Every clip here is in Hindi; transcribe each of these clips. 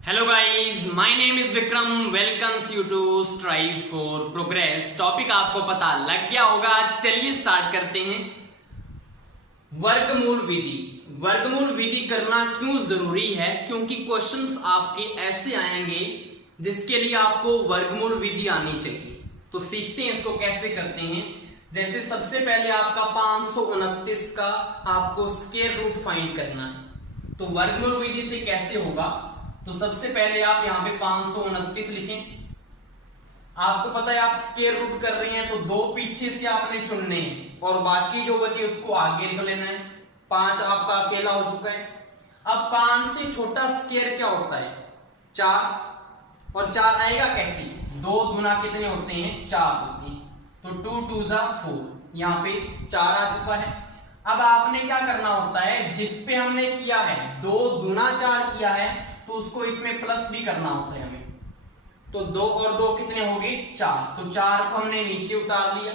Hello guys, my name is Vikram. Welcomes you to strive for progress. Topic आपको पता लग गया होगा, चलिए स्टार्ट करते हैं। वर्गमूल विधि। वर्गमूल विधि करना क्यों जरूरी है? क्योंकि क्वेश्चंस आपके ऐसे आएंगे जिसके लिए आपको वर्गमूल विधि आनी चाहिए। तो सीखते हैं इसको कैसे करते हैं। जैसे सबसे पहले आपका 529 का आपको स्क्वायर रूट फाइंड करना है। तो वर्गमूल विधि से कैसे होगा? तो सबसे पहले आप यहाँ पे 529 लिखें। आपको पता है आप स्क्वायर रूट कर रहे हैं तो दो पीछे से आपने चुनने हैं और बाकी जो बचे उसको आगे लिख लेना है। 5 आपका अकेला हो चुका है। अब 5 से छोटा स्क्वायर क्या होता है? 4। और 4 आएगा कैसे? 2 दूना कितने होते हैं? 4 होते हैं। तो 2 2 जा 4, यहाँ पे 4 आ चुका है। अब आपने क्या करना होता है, जिसपे हमने किया है 2 दूना 4 किया है तो उसको इसमें प्लस भी करना होता है हमें। तो 2 और 2 कितने हो गए? 4। तो 4 को हमने नीचे उतार लिया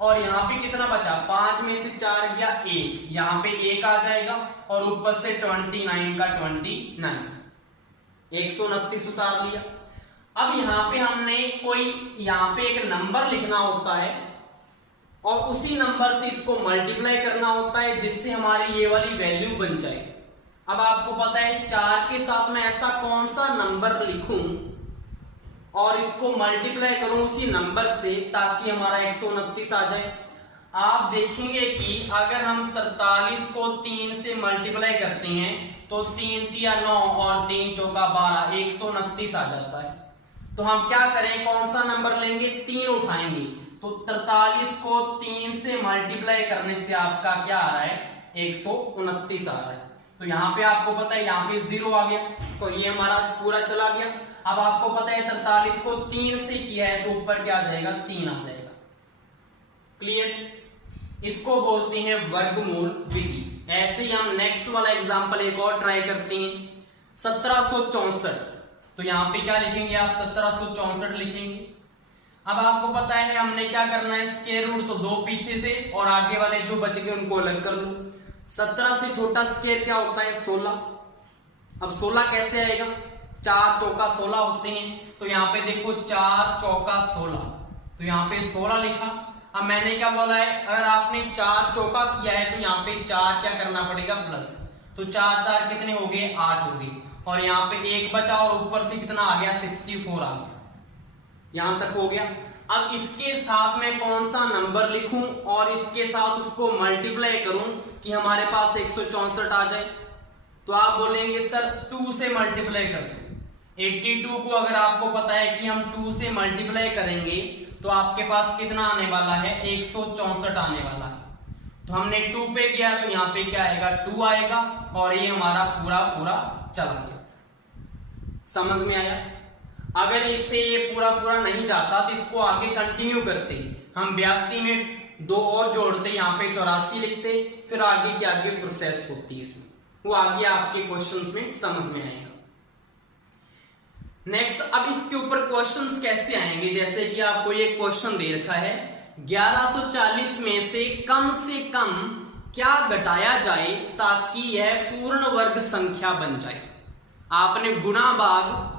और यहाँ पे कितना बचा? 5 में से 4 गया 1, यहाँ पे 1 आ जाएगा और ऊपर से 29 का 29, 129 उतार लिया। अब यहाँ पे हमने यहाँ पे एक नंबर लिखना होता है और उसी नंबर से इसको मल्टीप्लाई करना होता है जिससे हमारी ये वाली वैल्यू बन जाए। अब आपको पता है 4 के साथ में ऐसा कौन सा नंबर लिखूं और इसको मल्टीप्लाई करूं उसी नंबर से ताकि हमारा 129 आ जाए। आप देखेंगे कि अगर हम 43 को 3 से मल्टीप्लाई करते हैं तो 3 तिया 9 और 3 चौका 12, 129 आ जाता है। तो हम क्या करें, कौन सा नंबर लेंगे? 3 उठाएंगे। तो 43 को 3 से मल्टीप्लाई करने से आपका क्या आ रहा है? 129 आ रहा है। तो यहाँ पे आपको पता है यहाँ पे 0 आ गया तो ये हमारा पूरा चला गया। अब आपको पता है 43 को 3 से किया है तो ऊपर क्या आ जाएगा? 3 आ जाएगा। क्लियर? इसको बोलते हैं वर्गमूल विधि। ऐसे ही हम नेक्स्ट वाला एग्जांपल एक और ट्राई करते हैं। 1764। तो यहाँ पे क्या लिखेंगे आप? 1764 लिखेंगे। अब आपको पता है हमने क्या करना है, स्क्वायर रूट तो 2 पीछे से और आगे वाले जो बच गए उनको अलग कर लो। 17 से छोटा स्क्वायर क्या होता है? 16। अब 16 कैसे आएगा? 4 चौका 16 होते हैं। तो यहाँ पे देखो 4 चौका 16, तो यहाँ पे 16 लिखा। अब मैंने क्या बोला है, अगर आपने 4 चौका किया है तो यहाँ पे 4 क्या करना पड़ेगा? प्लस। तो 4 4 कितने हो गए? 8 हो गए। और यहाँ पे 1 बचा और ऊपर से कितना आ गया? 64 आ गया। यहां तक हो गया। अब इसके साथ में कौन सा नंबर लिखूं और इसके साथ उसको मल्टीप्लाई करूं कि हमारे पास 164 आ जाए? तो आप बोलेंगे सर 2 से मल्टीप्लाई कर दो। 82 को अगर आपको पता है कि हम 2 से मल्टीप्लाई करेंगे तो आपके पास कितना आने वाला है? 164 आने वाला है। तो हमने 2 पे किया तो यहाँ पे क्या आएगा? 2 आएगा और ये हमारा पूरा पूरा चला गया। समझ में आया? अगर इससे ये पूरा पूरा नहीं जाता तो इसको आगे कंटिन्यू करते। हम 82 में 2 और जोड़ते, यहाँ पे 84 लिखते, फिर आगे की आगे प्रोसेस होती है इसमें, वो आगे आपके क्वेश्चंस में समझ में आएगा। नेक्स्ट, अब इसके ऊपर क्वेश्चंस कैसे आएंगे? जैसे कि आपको ये क्वेश्चन दे रखा है 1140 में से कम क्या घटाया जाए ताकि यह पूर्ण वर्ग संख्या बन जाए। आपने गुणा भाग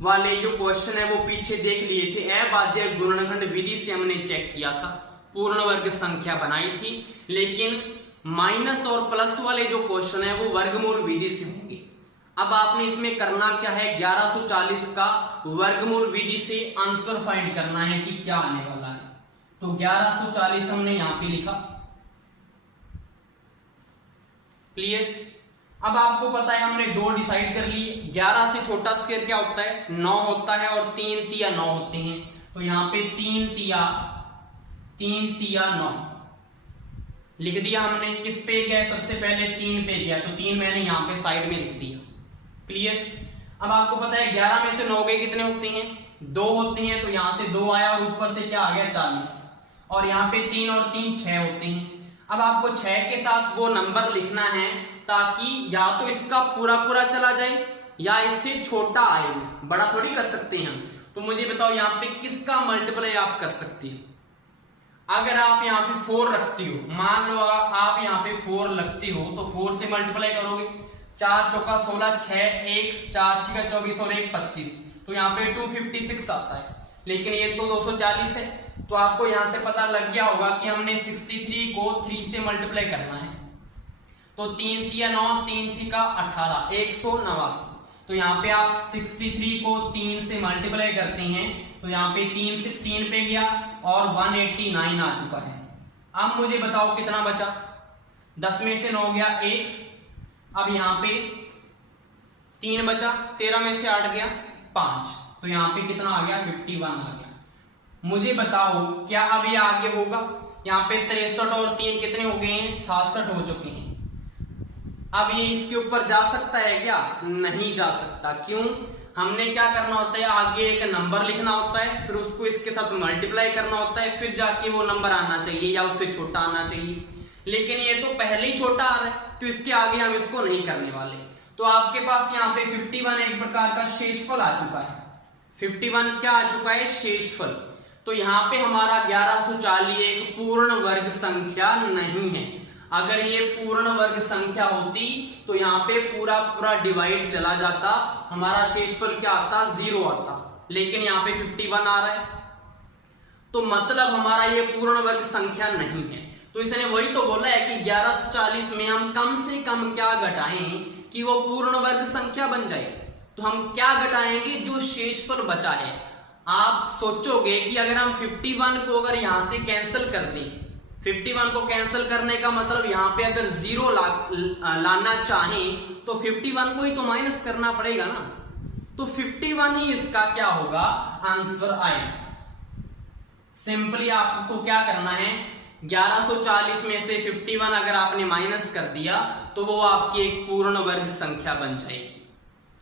वाले जो क्वेश्चन है वो पीछे देख लिए थे। अभाज्य गुणनखंड विधि से हमने चेक किया था, पूर्ण वर्ग संख्या बनाई थी। लेकिन माइनस और प्लस वाले जो क्वेश्चन है वो वर्गमूल विधि से होंगे। अब आपने इसमें करना क्या है, 1140 का वर्गमूल विधि से आंसर फाइंड करना है कि क्या आने वाला है। तो 1140 हमने यहां पे लिखा। क्लियर? अब आपको पता है हमने 2 डिसाइड कर लिए। 11 से छोटा स्क्वायर क्या होता है? 9 होता है और 3 तिया 9 होते हैं। तो यहाँ पे 3 तिया 9 लिख दिया हमने। किस पे गया? सबसे पहले 3 पे गया तो 3 मैंने यहाँ पे साइड में लिख दिया। क्लियर? अब आपको पता है 11 में से 9 गए कितने होते हैं? 2 होते हैं। तो यहाँ से 2 आया और ऊपर से क्या आ गया? 40। और यहाँ पे 3 और 3 6 होते हैं। अब आपको 6 के साथ वो नंबर लिखना है ताकि या तो इसका पूरा पूरा चला जाए या इससे छोटा आए। बड़ा थोड़ी कर सकते हैं हम। तो मुझे बताओ यहाँ पे किसका मल्टीप्लाई आप कर सकते हो? अगर आप यहाँ पे 4 रखती हो, मान लो आप यहाँ पे 4 लगती हो तो 4 से मल्टीप्लाई करोगे 4 चौका 16, 6 1 4 6 24 और 1 25, तो यहाँ पे 256 आता है, लेकिन ये तो 240 है। तो आपको यहाँ से पता लग गया होगा कि हमने 63 को 3 से मल्टीप्लाई करना है। तो 3 3 9 3 6 18 189। तो यहाँ पे आप 63 को 3 से मल्टीप्लाई करते हैं तो यहाँ पे 3 से 3 पे गया और 189 आ चुका है। अब मुझे बताओ कितना बचा। 10 में से 9 गया 1, अब यहाँ पे 3 बचा, 13 में से 8 गया 5, तो यहाँ पे कितना आ गया 51 आ गया। मुझे बताओ क्या अब ये आगे होगा। यहाँ पे 63 और 3 कितने हो गए हैं, 66 हो चुके हैं। अब ये इसके ऊपर जा सकता है क्या, नहीं जा सकता। क्यों, हमने क्या करना होता है, आगे एक नंबर लिखना होता है, फिर उसको इसके साथ मल्टीप्लाई करना होता है, फिर जाके वो नंबर आना चाहिए या उससे छोटा आना चाहिए। लेकिन ये तो पहले ही छोटा आ रहा है, तो इसके आगे हम इसको नहीं करने वाले। तो आपके पास यहाँ पे 51 एक प्रकार का शेषफल आ चुका है। 51 क्या आ चुका है, शेषफल। तो यहाँ पे हमारा 1140 एक पूर्ण वर्ग संख्या नहीं है। अगर ये पूर्ण वर्ग संख्या होती तो यहाँ पे पूरा पूरा डिवाइड चला जाता, हमारा शेषफल क्या आता, 0 आता, लेकिन यहाँ पे 51 आ रहा है, तो मतलब हमारा ये पूर्ण वर्ग संख्या नहीं है। तो इसने वही तो बोला है कि 1140 में हम कम से कम क्या घटाएं कि वो पूर्ण वर्ग संख्या बन जाए। तो हम क्या घटाएंगे, जो शेषफल बचा है। आप सोचोगे कि अगर हम 51 को अगर यहां से कैंसिल कर दें, 51 को कैंसिल करने का मतलब यहाँ पे अगर 0 लाना चाहें तो 51 को ही तो माइनस करना पड़ेगा ना। तो 51 ही इसका क्या होगा, आंसर आएगा। सिंपली आपको क्या करना है, 1140 में से 51 अगर आपने माइनस कर दिया तो वो आपकी एक पूर्ण वर्ग संख्या बन जाएगी।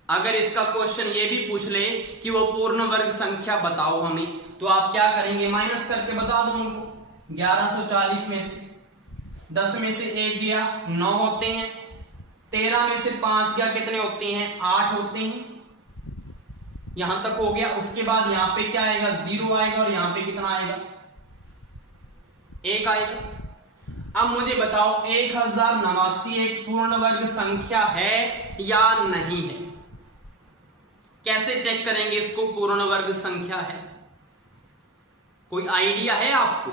अगर इसका क्वेश्चन ये भी पूछ ले कि वो पूर्ण वर्ग संख्या बताओ हमें, तो आप क्या करेंगे, माइनस करके बता दो उनको। 1140 में से 10 में से 1 गया 9 होते हैं, 13 में से 5 गया कितने होते हैं, 8 होते हैं। यहां तक हो गया। उसके बाद यहाँ पे क्या आएगा, 0 आएगा, और यहाँ पे कितना आएगा, 1 आएगा। अब मुझे बताओ 1089 एक पूर्ण वर्ग संख्या है या नहीं है। कैसे चेक करेंगे इसको, पूर्ण वर्ग संख्या है, कोई आइडिया है आपको।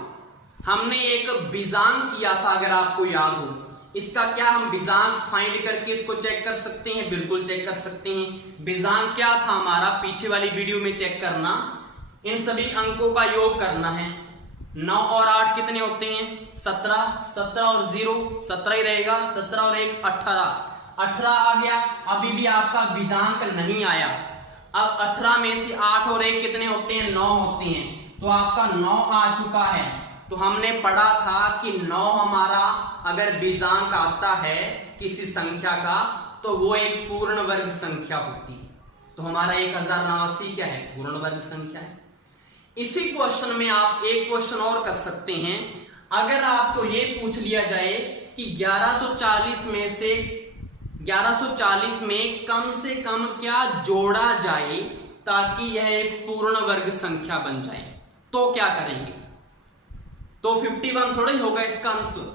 हमने एक बिजांग किया था, अगर आपको याद हो, इसका क्या हम बिजांग फाइंड करके इसको चेक कर सकते हैं, बिल्कुल चेक कर सकते हैं। बिजांग क्या था हमारा, पीछे वाली वीडियो में चेक करना। इन सभी अंकों का योग करना है। 9 और 8 कितने होते हैं, 17, 17 और 0 17 ही रहेगा, 17 और 1 18, 18 आ गया। अभी भी आपका बिजांक नहीं आया। अब 18 में से 8 और 1 कितने होते हैं, 9 होते हैं, तो आपका 9 आ चुका है। तो हमने पढ़ा था कि 9 हमारा अगर बिजांक आता है किसी संख्या का तो वो एक पूर्ण वर्ग संख्या होती है। तो हमारा 1089 क्या है, पूर्ण वर्ग संख्या है। इसी क्वेश्चन में आप एक क्वेश्चन और कर सकते हैं। अगर आपको ये पूछ लिया जाए कि 1140 में से 1140 में कम से कम क्या जोड़ा जाए ताकि यह एक पूर्ण वर्ग संख्या बन जाए, तो क्या करेंगे। तो 51 थोड़ा ही होगा इसका आंसर।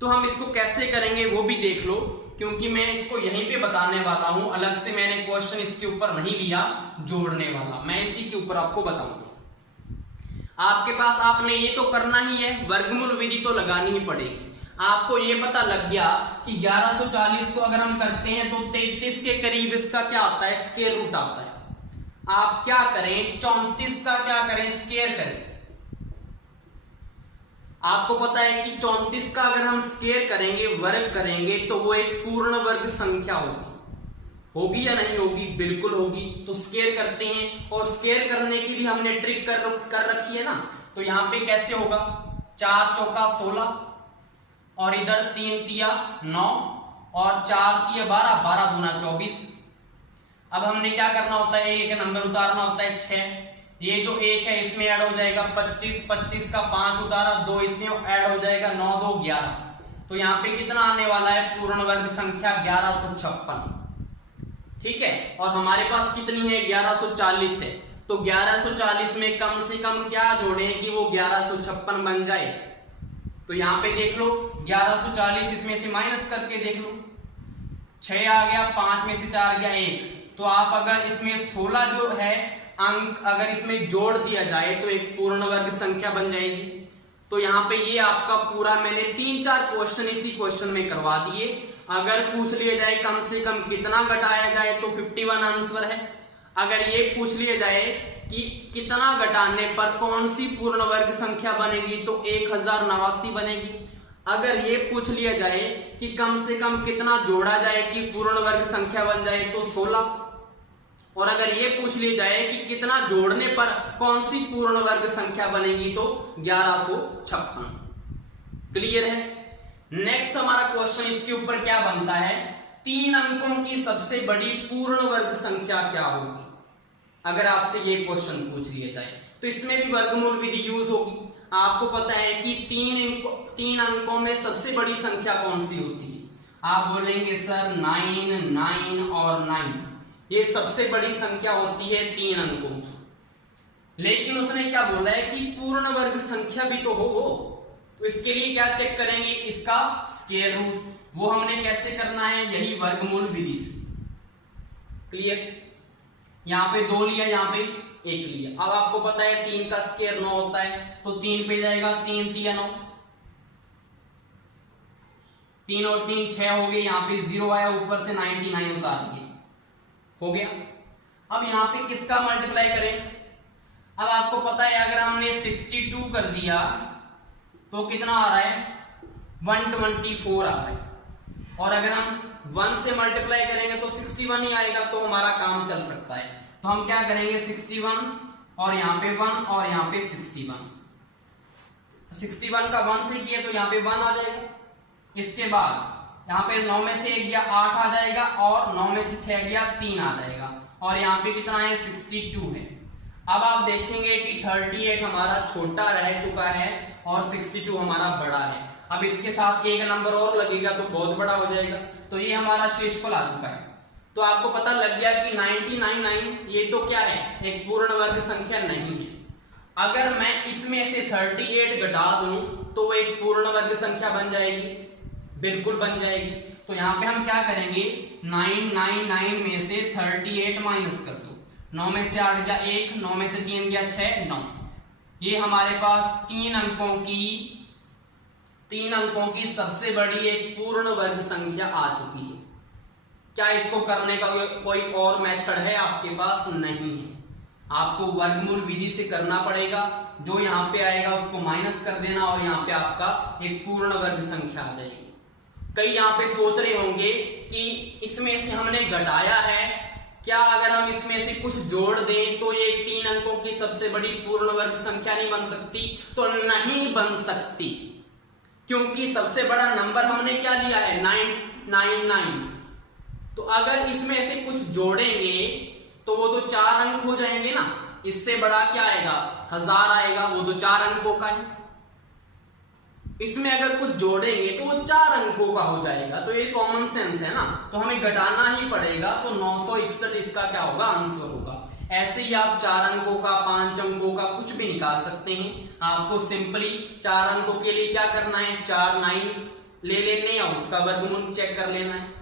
तो हम इसको कैसे करेंगे वो भी देख लो, क्योंकि मैं इसको यहीं पे बताने वाला हूं। अलग से मैंने क्वेश्चन इसके ऊपर नहीं लिया जोड़ने वाला, मैं इसी के ऊपर आपको बताऊंगा। आपके पास आपने ये तो करना ही है, वर्गमूल विधि तो लगानी ही पड़ेगी। आपको ये पता लग गया कि 1140 को अगर हम करते हैं तो 33 के करीब इसका क्या आता है, स्क्वायर रूट आता है। आप क्या करें, 34 का क्या करें, स्क्वायर करें। आपको पता है कि 34 का अगर हम स्क्वायर करेंगे, वर्ग करेंगे, तो वो एक पूर्ण वर्ग संख्या होगी। होगी या नहीं होगी, बिल्कुल होगी। तो स्क्वायर करते हैं, और स्क्वायर करने की भी हमने ट्रिक कर रखी है ना। तो यहां पे कैसे होगा, 4 चौका 16 और इधर 3 तिया 9 और 4 तिया 12, 12 दूना 24। अब हमने क्या करना होता है, एक नंबर उतारना होता है 6। ये जो 1 है इसमें ऐड हो जाएगा 25, 25 का 5 उतारा, 2 इसमें ऐड हो जाएगा, 9 2 11। तो यहाँ पे कितना आने वाला है, पूर्ण वर्ग संख्या 1156। ठीक है, और हमारे पास कितनी है, 1140 है। तो 1140 में कम से कम क्या जोड़े कि वो 1156 बन जाए। तो यहाँ पे देख लो 1140, इसमें से माइनस करके देख लो, 6 आ गया, 5 में से 4 गया 1। तो आप अगर इसमें 16 जो है अंक अगर इसमें जोड़ दिया जाए तो एक पूर्ण वर्ग संख्या बन जाएगी। तो यहाँ पे ये आपका पूरा मैंने 3-4 क्वेश्चन इसी क्वेश्चन में करवा दिए। अगर पूछ लिया जाए कम से कम कितना घटाया जाए तो 51 आंसर है। अगर ये पूछ लिया जाए कि कितना घटाने पर कौन सी पूर्ण वर्ग संख्या बनेगी तो 1089 बनेगी। अगर ये पूछ लिया जाए कि कम से कम कितना जोड़ा जाए कि पूर्ण वर्ग संख्या बन जाए तो 16। और अगर ये पूछ लिया जाए कि कितना जोड़ने पर कौन सी पूर्ण वर्ग संख्या बनेगी तो 1156। क्लियर है। नेक्स्ट हमारा क्वेश्चन इसके ऊपर क्या बनता है, 3 अंकों की सबसे बड़ी पूर्ण वर्ग संख्या क्या होगी। अगर आपसे ये क्वेश्चन पूछ लिया जाए तो इसमें भी वर्गमूल विधि यूज होगी। आपको पता है कि 3 अंकों में सबसे बड़ी संख्या कौन सी होती है। आप बोलेंगे सर 9, 9 और 9, ये सबसे बड़ी संख्या होती है 3 अंकों की। लेकिन उसने क्या बोला है कि पूर्ण वर्ग संख्या भी तो हो। तो इसके लिए क्या चेक करेंगे, इसका स्क्वायर रूट। वो हमने कैसे करना है, यही वर्गमूल विधि से। क्लियर। यहाँ पे 2 लिया, यहाँ पे 1 लिया। अब आपको पता है 3 का स्क्वायर 9 होता है, तो 3 पे जाएगा, 3 3 9, 3 और 3 6 हो गए। यहाँ पे 0 आया, ऊपर से 99 उतार दिए, हो गया। अब यहाँ पे किसका मल्टीप्लाई करें। अब आपको पता है अगर हमने 62 कर दिया तो कितना आ रहा है, 124 आ रहा है। और अगर हम 1 से मल्टीप्लाई करेंगे तो 61 ही आएगा, तो हमारा काम चल सकता है। तो हम क्या करेंगे, 61 और यहाँ पे 1 और यहाँ पे 61। 61 का 1 से किया तो यहाँ पे 1 आ जाएगा। इसके बाद यहाँ पे 9 में से 1 गया 8 आ जाएगा, और 9 में से 6 गया 3 आ जाएगा। और यहाँ पे कितना है, 62 है। अब आप देखेंगे कि 38 हमारा छोटा रह चुका है और 62 हमारा बड़ा है। अब इसके साथ एक नंबर और लगेगा तो बहुत बड़ा हो जाएगा। तो ये हमारा शेषफल आ चुका है। तो आपको पता लग गया कि 99 ये तो क्या है, एक पूर्ण वर्ग संख्या नहीं है। अगर मैं इसमें से 38 घटा दूं तो वो एक पूर्ण वर्ग संख्या बन जाएगी, बिल्कुल बन जाएगी। तो यहाँ पे हम क्या करेंगे, 999 में से 38 माइनस कर दो। 9 में से 8 गया 1, 9 में से 3 गया 6, 9। ये हमारे पास 3 अंकों की सबसे बड़ी एक पूर्ण वर्ग संख्या आ चुकी है। क्या इसको करने का कोई और मेथड है आपके पास? नहीं है। आपको वर्गमूल विधि से करना पड़ेगा। जो यहाँ पे आएगा उसको माइनस कर देना और यहाँ पे आपका एक पूर्ण वर्ग संख्या आ जाएगी। कई यहाँ पे सोच रहे होंगे कि इसमें से हमने घटाया है, क्या अगर हम इसमें से कुछ जोड़ दें तो ये 3 अंकों की सबसे बड़ी पूर्ण वर्ग संख्या नहीं बन सकती? तो नहीं बन सकती, क्योंकि सबसे बड़ा नंबर हमने क्या लिया है, 999। तो अगर इसमें से कुछ जोड़ेंगे तो वो तो 4 अंक हो जाएंगे ना। इससे बड़ा क्या आएगा, 1000 आएगा, वो तो 4 अंकों का है। इसमें अगर कुछ जोड़ेंगे तो वो 4 अंकों का हो जाएगा। तो ये कॉमन सेंस है ना, तो हमें घटाना ही पड़ेगा। तो 961 इसका क्या होगा, आंसर होगा। ऐसे ही आप 4 अंकों का, 5 अंकों का कुछ भी निकाल सकते हैं। आपको सिंपली 4 अंकों के लिए क्या करना है, 4 9 ले लेने और उसका वर्गमूल चेक कर लेना है।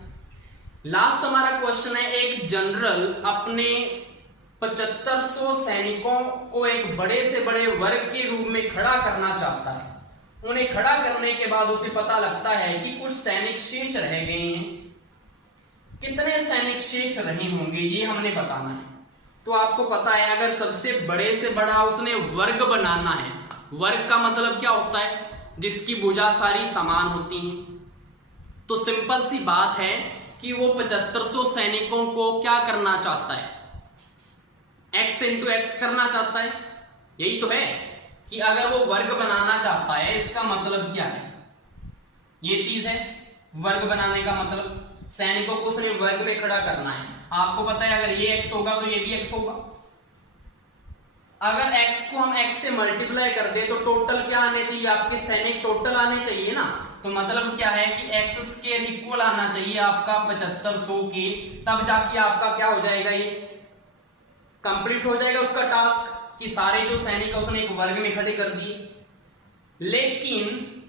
लास्ट हमारा क्वेश्चन है, एक जनरल अपने 7500 सैनिकों को एक बड़े से बड़े वर्ग के रूप में खड़ा करना चाहता है। उन्हें खड़ा करने के बाद उसे पता लगता है कि कुछ सैनिक शेष रह गए हैं। कितने सैनिक शेष रहे होंगे ये हमने बताना है। तो आपको पता है अगर सबसे बड़े से बड़ा उसने वर्ग बनाना है, वर्ग का मतलब क्या होता है, जिसकी भुजा सारी समान होती हैं। तो सिंपल सी बात है कि वो 7500 सैनिकों को क्या करना चाहता है, x इंटू एक्स करना चाहता है। यही तो है कि अगर वो वर्ग बनाना चाहता है, इसका मतलब क्या है, ये चीज है वर्ग बनाने का मतलब। सैनिकों को उसने वर्ग में खड़ा करना है। आपको पता है अगर ये x होगा तो ये भी x होगा। अगर x को हम x से मल्टीप्लाई कर दे तो टोटल क्या आने चाहिए, आपके सैनिक टोटल आने चाहिए ना। तो मतलब क्या है कि x स्क्वायर इक्वल आना चाहिए आपका 7500 के, तब जाके आपका क्या हो जाएगा, ये कंप्लीट हो जाएगा उसका टास्क कि सारे जो सैनिक उसने एक वर्ग में खड़े कर दिए। लेकिन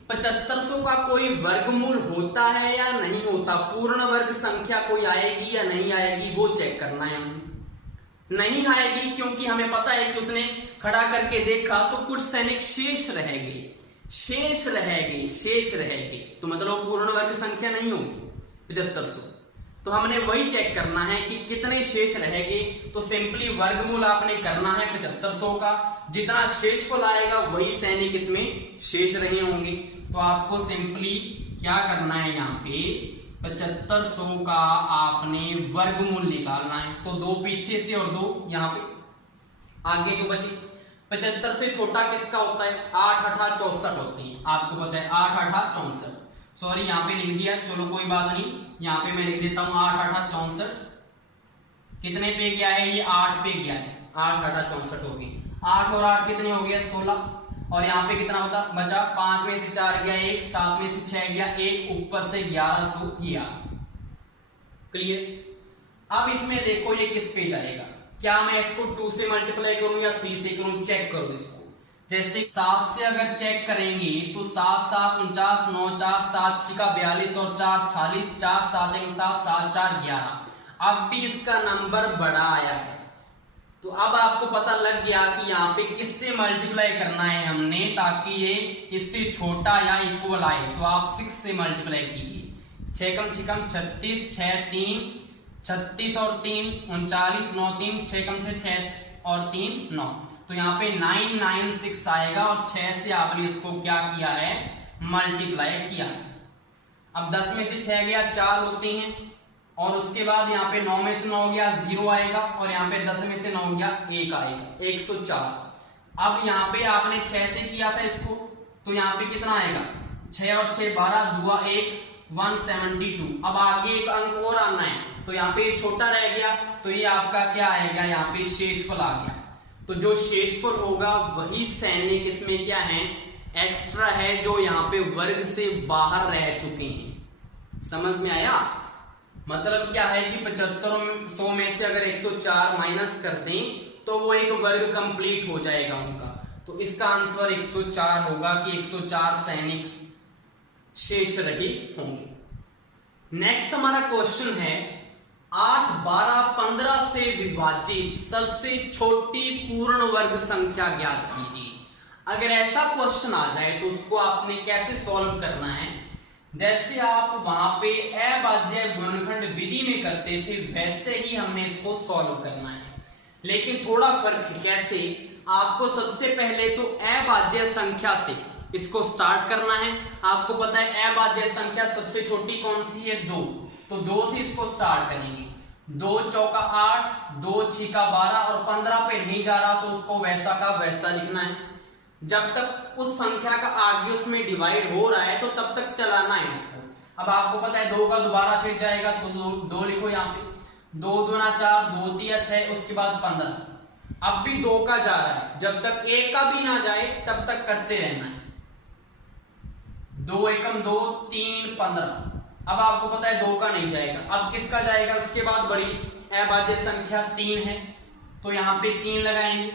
7500 का कोई वर्गमूल होता है या नहीं होता, पूर्ण वर्ग संख्या कोई आएगी या नहीं आएगी, वो चेक करना है हमें। नहीं आएगी क्योंकि हमें पता है कि उसने खड़ा करके देखा तो कुछ सैनिक शेष रहेंगे, शेष रहेगी, तो मतलब पूर्ण वर्ग संख्या नहीं होगी 7500। तो हमने वही चेक करना है कि कितने शेष रहेंगे। तो सिंपली वर्गमूल आपने करना है 7500 का, जितना शेषफल आएगा वही सैनिक इसमें शेष रहे होंगे। तो आपको सिंपली क्या करना है, यहाँ पे 7500 का आपने वर्गमूल निकालना है। तो 2 पीछे से और 2 यहाँ पे आगे जो बचे। 75 से छोटा किसका होता है, 8 8 64 होती है, आपको पता है 8 8 64। सॉरी यहाँ पे लिख दिया, चलो कोई बात नहीं, यहाँ पे मैं लिख देता हूँ 8 8 64। कितने पे गया है, ये 8 पे गया है, 8 8 64 हो गई। 8 और 8 कितने हो गया, 16। और यहाँ पे कितना बचा, 5 में से 4 गया 1, 7 में से 6 गया 1, ऊपर से 1100 गया। क्लियर। अब इसमें देखो ये किस पे जाएगा, क्या मैं इसको 2 से मल्टीप्लाई करूं या 3 से करूं, चेक करो इसको। जैसे 7 से अगर चेक करेंगे तो 7 7 49, 9 4 7 6 का 42 और 4 46, 4 7 1 7 7 4 11। अब भी इसका नंबर बड़ा आया है, तो अब आपको पता लग गया कि यहाँ पे किससे मल्टीप्लाई करना है हमने, ताकि ये इससे छोटा या इक्वल आए। तो आप 6 से मल्टीप्लाई कीजिए, 6 कम 36, 6 3 36 और 3 39, 9 3 6 कम 6 और 3 9। तो यहाँ पे 996 आएगा और 6 से आपने इसको क्या किया है, मल्टीप्लाई किया। अब 10 में से 6 गया 4 होते हैं, और उसके बाद यहाँ पे 9 में से 9 गया 0 आएगा, और यहाँ पे 10 में से 9 गया 1 आएगा, 104। अब यहाँ पे आपने 6 से किया था इसको, तो यहाँ पे कितना आएगा, 6 और 6 12, दुआ 1 172। अब आगे एक अंक और आना है, तो यहाँ पे छोटा रह गया, तो ये आपका क्या आएगा, यहाँ पे शेषफल आ गया। तो जो शेषफल होगा वही सैनिक इसमें क्या है, एक्स्ट्रा है, जो यहाँ पे वर्ग से बाहर रह चुके हैं। समझ में आया, मतलब क्या है कि 7500 में से अगर 104 माइनस कर दें तो वो एक वर्ग कंप्लीट हो जाएगा उनका। तो इसका आंसर 104 होगा कि 104 सैनिक शेष रहे होंगे। नेक्स्ट हमारा क्वेश्चन है 8 12 15 से विभाजित सबसे छोटी पूर्ण वर्ग संख्या ज्ञात कीजिए। अगर ऐसा क्वेश्चन आ जाए तो उसको आपने कैसे सॉल्व करना है, जैसे आप वहां पे अभाज्य गुणनखंड विधि में करते थे वैसे ही हमने इसको सॉल्व करना है, लेकिन थोड़ा फर्क है। कैसे, आपको सबसे पहले तो अभाज्य संख्या से इसको स्टार्ट करना है। आपको पता है अभाज्य संख्या सबसे छोटी कौन सी है, 2, तो 2 से इसको स्टार्ट करेंगे। 2 चौका 8, 2 छीका 12 और 15 पे नहीं जा रहा तो उसको वैसा का वैसा लिखना है। जब तक उस संख्या का आगे उसमें डिवाइड हो रहा है तो तब तक चलाना है उसको। अब आपको पता है 2 का दोबारा फिर जाएगा तो 2 लिखो यहाँ पे, 2 दूना 4, 2 तिया 6, उसके बाद 15। अब भी 2 का जा रहा है, जब तक 1 का भी ना जाए तब तक करते रहना है। 2 एकम 2 3 15। अब आपको पता है 2 का नहीं जाएगा, अब किसका जाएगा, उसके बाद बड़ी अभाज्य संख्या 3 है, तो यहाँ पे 3 लगाएंगे।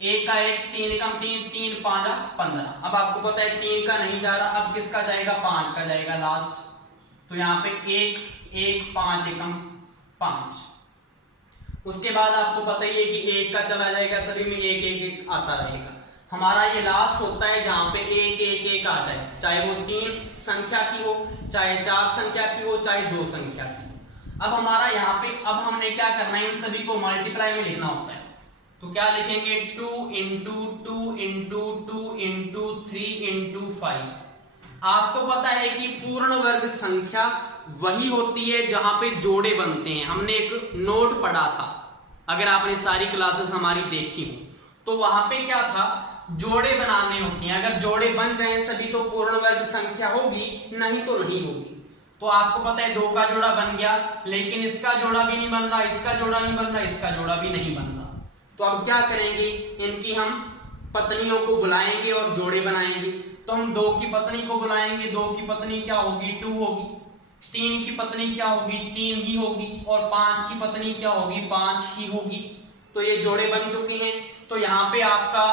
1 का 1, 3 एकम 3, 3 5 15। अब आपको पता है 3 का नहीं जा रहा, अब किसका जाएगा, 5 का जाएगा लास्ट। तो यहाँ पे 1 1 5 एकम 5। उसके बाद आपको पता ही है कि 1 का चला जाएगा, सभी में 1 1 1 आता रहेगा। हमारा ये लास्ट होता है जहां पे 1 1 1 आ जाए, चाहे वो 3 संख्या की हो, चाहे 4 संख्या की हो, चाहे 2 संख्या की हो। अब हमारा यहाँ पे अब हमने क्या करना है, इन सभी को मल्टीप्लाई में लिखना होता है। तो क्या लिखेंगे, 2 इंटू 2 इंटू 2 इंटू 3 इंटू 5। आपको पता है कि पूर्ण वर्ग संख्या वही होती है जहां पे जोड़े बनते हैं। हमने एक नोट पढ़ा था, अगर आपने सारी क्लासेस हमारी देखी हो तो वहां पे क्या था, जोड़े बनाने होते हैं। अगर जोड़े बन जाए सभी तो पूर्ण वर्ग संख्या होगी, नहीं तो नहीं होगी। तो आपको पता है 2 का जोड़ा बन गया, लेकिन इसका जोड़ा भी नहीं बन रहा, इसका जोड़ा नहीं बन रहा, इसका जोड़ा भी नहीं बन रहा। तो अब क्या करेंगे, इनकी हम पत्नियों को बुलाएंगे और जोड़े बनाएंगे। तो हम 2 की पत्नी को बुलाएंगे, 2 की पत्नी क्या होगी, 2 होगी। 3 की पत्नी क्या होगी, 3 ही होगी। और 5 की पत्नी क्या होगी, 5 ही होगी। तो ये जोड़े बन चुके हैं। तो यहाँ पे आपका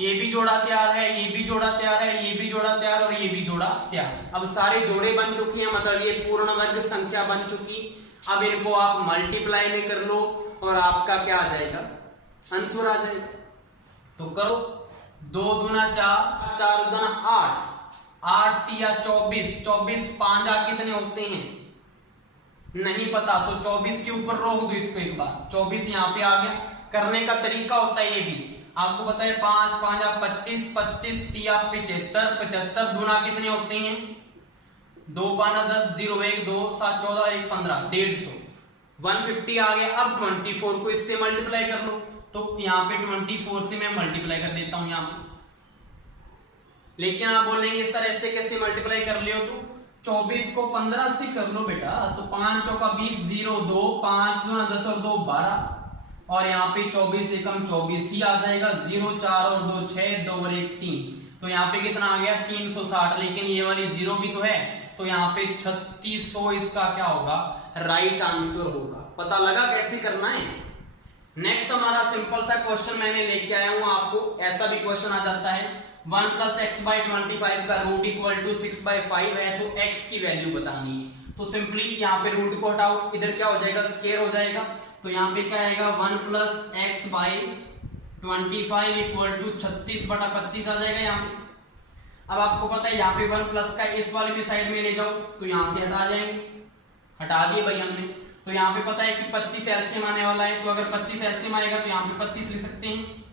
ये भी जोड़ा तैयार है, ये भी जोड़ा तैयार है, ये भी जोड़ा तैयार और ये भी जोड़ा तैयार। अब सारे जोड़े बन चुके हैं, मतलब ये पूर्ण वर्ग संख्या बन चुकी। अब इनको आप मल्टीप्लाई में कर लो और आपका क्या आ जाएगा, आंसर आ जाएगा। तो करो, 2 दूना 4, 4 दूना 8, 8 तिया 24, 24 5 कितने होते हैं नहीं पता, तो 24 के ऊपर रोक दो इसको एक बार, 24 यहाँ पे आ गया। करने का तरीका होता है ये भी आपको पता है, 5 5 25, 25 तिया 75, 75 दूना कितने होते हैं 2 पाना 10, 0 1 2 7 14 1 15, 150, 150 आ गया। अब 24 को इससे मल्टीप्लाई कर लो, तो यहाँ पे 24 से मैं मल्टीप्लाई कर देता हूं यहाँ पे। लेकिन आप बोलेंगे सर ऐसे कैसे मल्टीप्लाई कर लियो, तो 24 को 15 से कर लो बेटा, तो 5 चौका 20, 0 2, 5 दूना 10 और 2 12, और यहाँ पे 24 एकम 24 ही आ जाएगा, 0 4 और 2 6, 2 और 1 3, तो यहाँ पे कितना आ गया 360। लेकिन ये वाली 0 भी तो है, तो यहाँ पे 3600 इसका क्या होगा, राइट आंसर होगा। पता लगा कैसे करना है। नेक्स्ट हमारा सिंपल सा क्वेश्चन मैंने लेके आया हूं आपको, ऐसा भी क्वेश्चन आ जाता है 1 + x/25 का रूट इक्वल टू 6/5 है, तो x की वैल्यू बतानी है। तो सिंपली यहाँ पे रूट को हटाओ, इधर क्या हो जाएगा स्क्वायर हो जाएगा, तो यहाँ पे क्या आएगा 1 + x/25 इक्वल टू 36/25 आ जाएगा यहाँ पे। अब आपको पता है यहाँ पे 1 प्लस का इस वाले की साइड में ले जाओ, तो यहाँ से हटा जाएंगे, हटा दिए भाई हमने। तो यहाँ पे पता है कि 25 एलसीएम आने वाला है, तो अगर 25 एलसीएम आएगा तो यहाँ पे 25 लिख सकते हैं,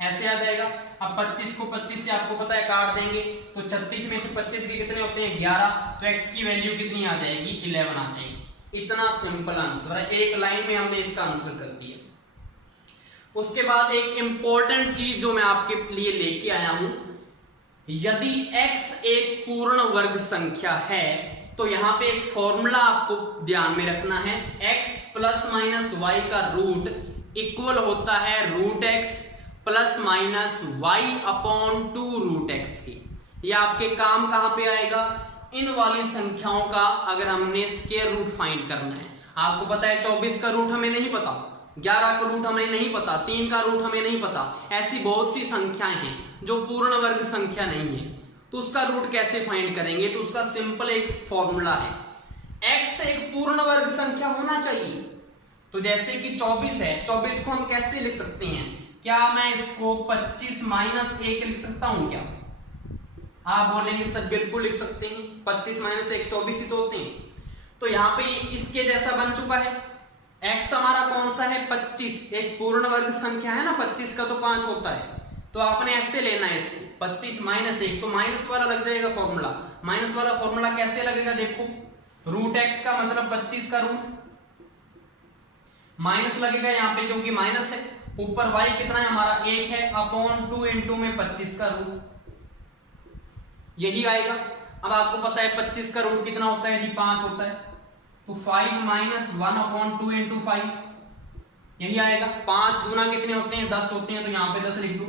ऐसे आ जाएगा। अब 25 को 25 से आपको पता है काट देंगे, तो 36 में से 25 के कितने होते हैं 11, तो x की वैल्यू कितनी आ जाएगी 11 आ जाएगी। इतना सिंपल आंसर है, एक लाइन में हमने इसका आंसर कर दिया। उसके बाद एक इंपॉर्टेंट चीज जो मैं आपके लिए लेके आया हूं, यदि x एक पूर्ण वर्ग संख्या है तो यहां पे एक फॉर्मूला आपको ध्यान में रखना है, x ± y का रूट इक्वल होता है √x ± y/2√x के। ये आपके काम कहां पे आएगा, इन वाली संख्याओं का अगर हमने स्क्वायर रूट फाइंड करना है। आपको पता है 24 का रूट हमें नहीं पता, 11 का रूट हमें नहीं पता, 3 का रूट हमें नहीं पता, ऐसी बहुत सी संख्याएं हैं जो पूर्ण वर्ग संख्या नहीं है, तो उसका रूट कैसे फाइंड करेंगे, तो उसका सिंपल एक फॉर्मूला है, x एक पूर्ण वर्ग संख्या होना चाहिए। तो जैसे कि 24 है, 24 को हम कैसे लिख सकते हैं, क्या मैं इसको 25 - 1 लिख सकता हूं क्या? आप बोलेंगे सर बिल्कुल लिख सकते हैं, 25 - 1 24 ही तो होते हैं। तो यहाँ पे इसके जैसा बन चुका है, x हमारा कौन सा है 25, एक पूर्ण वर्ग संख्या है ना, 25 का तो 5 होता है, तो आपने ऐसे लेना है इसको 25 - 1, तो माइनस वाला लग जाएगा फॉर्मूला। माइनस वाला फॉर्मूला कैसे लगेगा, देखो √x का मतलब 25 का रूट, माइनस लगेगा यहाँ पे क्योंकि माइनस है, ऊपर y कितना है हमारा 1 है, अपॉन 2 × में 25 का रूट, यही आएगा। अब आपको पता है 25 का रूट कितना होता है जी 5 होता है, तो 5 - 1/2 × 5 यही आएगा। 5 दूना कितने होते हैं 10 होते हैं, तो यहाँ पे 10 लिख दो।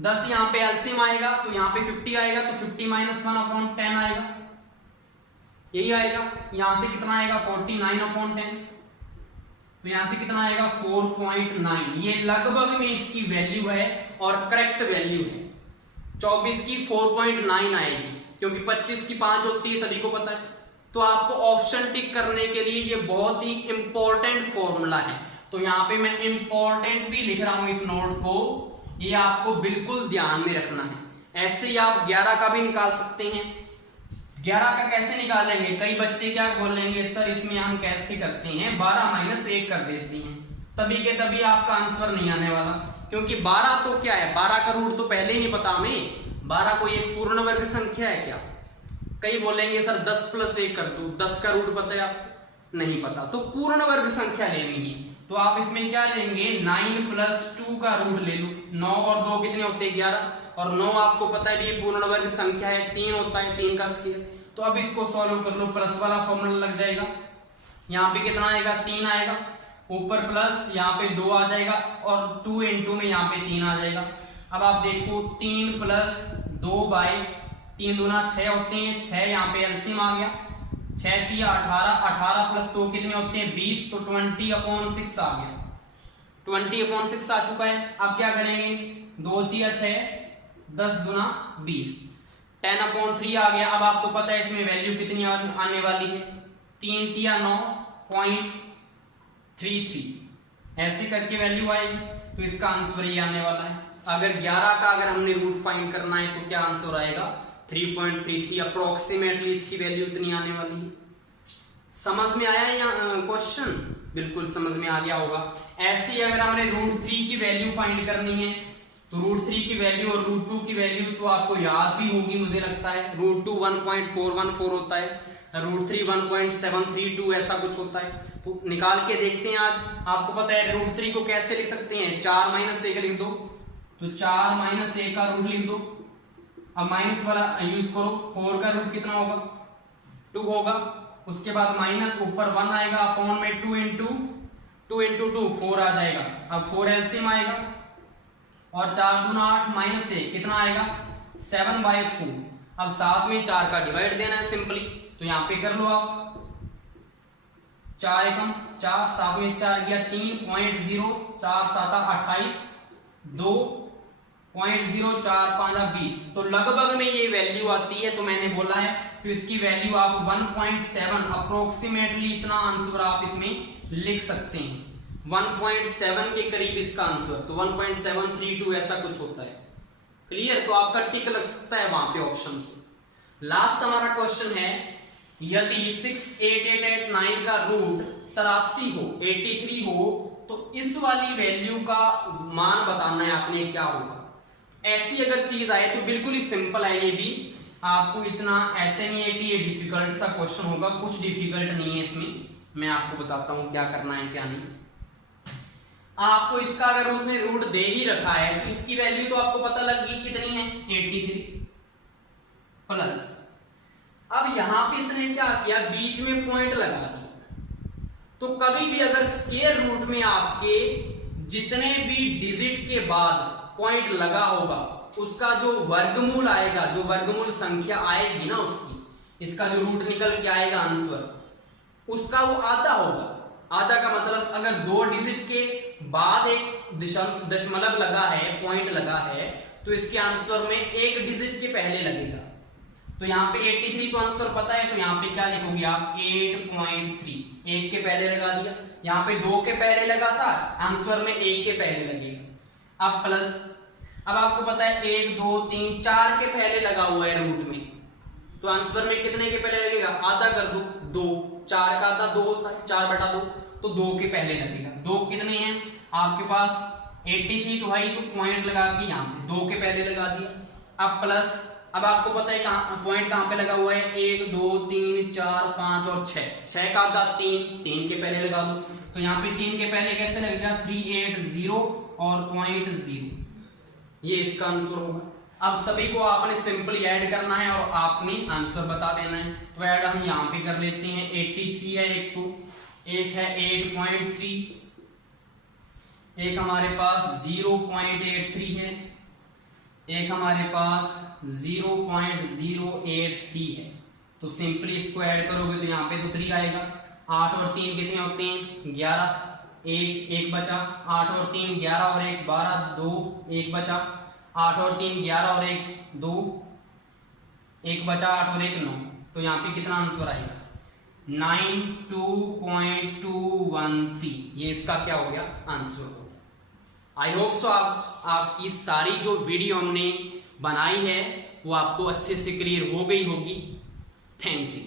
10 यहाँ पे एलसीएम आएगा, तो यहाँ पे 50 आएगा, तो 50 - 1/10 आएगा, यही आएगा। यहाँ से कितना आएगा 49/10, तो यहाँ से कितना आएगा 4.9। ये लगभग में इसकी वैल्यू है और करेक्ट वैल्यू है। 24 की 4.9 आएगी, क्योंकि 25 की 5 होती है, सभी को पता है। तो आपको ऑप्शन टिक करने के लिए ये बहुत ही इंपॉर्टेंट फॉर्मूला है, तो यहाँ पे मैं इंपॉर्टेंट भी लिख रहा हूं इस नोट को, ये आपको बिल्कुल ध्यान में रखना है। ऐसे ही आप 11 का भी निकाल सकते हैं। 11 का कैसे निकालेंगे, कई बच्चे क्या बोलेंगे सर इसमें हम कैसे करते हैं 12 - 1 कर देते हैं, तभी के तभी आपका आंसर नहीं आने वाला, क्योंकि 12 तो क्या है, 12 का रूट तो पहले ही नहीं पता हमें, 12 कोई एक पूर्ण वर्ग संख्या है क्या? कई बोलेंगे सर 10 + 1 कर दो, 10 का रूट पता है आपको, नहीं पता, तो पूर्ण वर्ग संख्या लेनी है। तो आप इसमें क्या लेंगे 9 + 2 का रूट ले लो, 9 और 2 कितने होते हैं 11, और 9 आपको पता है ये पूर्ण वर्ग संख्या है, 3 होता है, 3 का स्क्वायर। तो अब इसको सॉल्व कर लो, प्लस वाला फॉर्मूला लग जाएगा, यहाँ पे कितना आएगा 3 आएगा, ऊपर प्लस यहाँ पे 2 आ जाएगा, और 2 × में यहाँ पे 3 आ जाएगा। अब आप देखो 3 + 2/3 दूना 6 होते हैं, 6 यहाँ पे एलसीएम आ गया, 6 × 18, 18 + 2 कितने होते हैं 20, तो 20/6 आ गया। 20/6 आ चुका है। अब क्या करेंगे, 2 तिया 6, 10 दूना 20, 10/3 आ गया। अब आपको पता है इसमें वैल्यू कितनी आने वाली है, 3 तिया 9.33, ऐसे करके वैल्यू आएगी। तो इसका आंसर ये आने वाला है। अगर 11 का अगर हमने रूट फाइंड करना है तो क्या आंसर आएगा, 3.33, अप्रोक्सीमेटली इसकी वैल्यू इतनी आने वाली है। समझ में आया या क्वेश्चन? बिल्कुल समझ में आ गया होगा। ऐसे ही अगर हमने √3 की वैल्यू फाइंड करनी है तो √3 की वैल्यू और √2 की वैल्यू तो आपको याद भी होगी मुझे लगता है। √2 1.414 होता है, √3 1.732 ऐसा कुछ होता है। तो निकाल के देखते हैं आज। आपको पता है √3 को कैसे लिख सकते हैं, 4 - 1 लिख दो, तो 4 - 1 का रूट लिख दो। अब माइनस वाला यूज करो, 4 का रूट कितना होगा, 2 होगा। उसके बाद माइनस ऊपर 1 आएगा, अपॉन में 2 × 2 4 आ जाएगा। अब 4 एलसीएम आएगा और 4 दूना 8 -1 कितना आएगा, 7/4। अब साथ में 4 का डिवाइड देना है सिंपली, तो यहाँ पे कर लो आप, 4 एकम 4, 7 में 4 गया 3.0, 4 × 7 = 28, 2.0, 4 × 5 = 20। तो लगभग में ये वैल्यू आती है। तो मैंने बोला है तो इसकी वैल्यू आप 1.7 अप्रोक्सीमेटली इतना आंसर आप इसमें लिख सकते हैं, 1.7 के करीब इसका आंसर, तो 1.732 ऐसा कुछ होता है। क्लियर? तो आपका टिक लग सकता है वहां पे ऑप्शन से। लास्ट हमारा क्वेश्चन है, यदि 68889 का रूट 83 हो, 83 हो, तो इस वाली वैल्यू का मान बताना है आपने क्या होगा। ऐसी अगर चीज आए तो बिल्कुल ही सिंपल है, ये भी आपको इतना ऐसे नहीं है कि ये डिफिकल्ट सा क्वेश्चन होगा, कुछ डिफिकल्ट नहीं है इसमें। मैं आपको बताता हूं क्या करना है क्या नहीं। आपको इसका अगर उसने रूट दे ही रखा है तो इसकी वैल्यू तो आपको पता लग गई कितनी है, 83 प्लस। अब यहां पे इसने क्या किया, बीच में पॉइंट लगा दिया। तो कभी भी अगर स्क्वायर रूट में आपके जितने भी डिजिट के बाद पॉइंट लगा होगा, उसका जो वर्गमूल आएगा, जो वर्गमूल संख्या आएगी ना उसकी, इसका जो रूट निकल के आएगा आंसर, उसका वो आधा होगा। आधा का मतलब अगर 2 डिजिट के बाद एक दशमलव लगा है, पॉइंट लगा है, तो इसके आंसर में 1 डिजिट के पहले लगेगा। तो यहाँ पे 83 तो आंसर पता है, तो यहाँ पे क्या लिखोगे आप, 8.3, 1 के पहले लगा दिया। यहाँ पे 2 के पहले लगा था, आंसर में 1 के पहले लगेगा। अब प्लस, अब आपको पता है 1 2 3 4 के पहले लगा हुआ है रूट में, तो आंसर में कितने के पहले लगेगा, आधा कर दो, 2, 4 का आधा 2 होता है, 4/2, तो 2 के पहले लगेगा। 2 कितने हैं आपके पास, 83 तो है, तो पॉइंट लगा के यहाँ पे 2 के पहले लगा दिया। अब प्लस, अब आपको पता है पॉइंट कहाँ पे लगा हुआ है, 1 2 3 4 5 और 6 का आधा 3 के पहले लगा दो। तो यहाँ पे 3 के पहले कैसे लगेगा, 380 और 0.0, ये इसका आंसर होगा। अब सभी को आपने सिंपली ऐड करना है और आपने आंसर बता देना है। तो ऐड हम यहाँ पे कर लेते हैं, 83 है एक, तो एक है 8.3, एक हमारे पास 0.83 है, एक हमारे पास 0.083 है। तो सिंपली इसको ऐड करोगे तो यहाँ पे तो 3 आएगा। 8 और 3 कितने होते हैं, 11, एक बचा, 8 और 3 11 और 1 12, 2 एक बचा, 8 और 3 11 और 1 2, एक बचा, 8 और 1 9। तो यहाँ पे कितना आंसर आएगा, 92.213, ये इसका क्या हो गया आंसर हो। आई होप सो आपकी सारी जो वीडियो हमने बनाई है वो आपको अच्छे से क्लियर हो गई होगी। Thank you.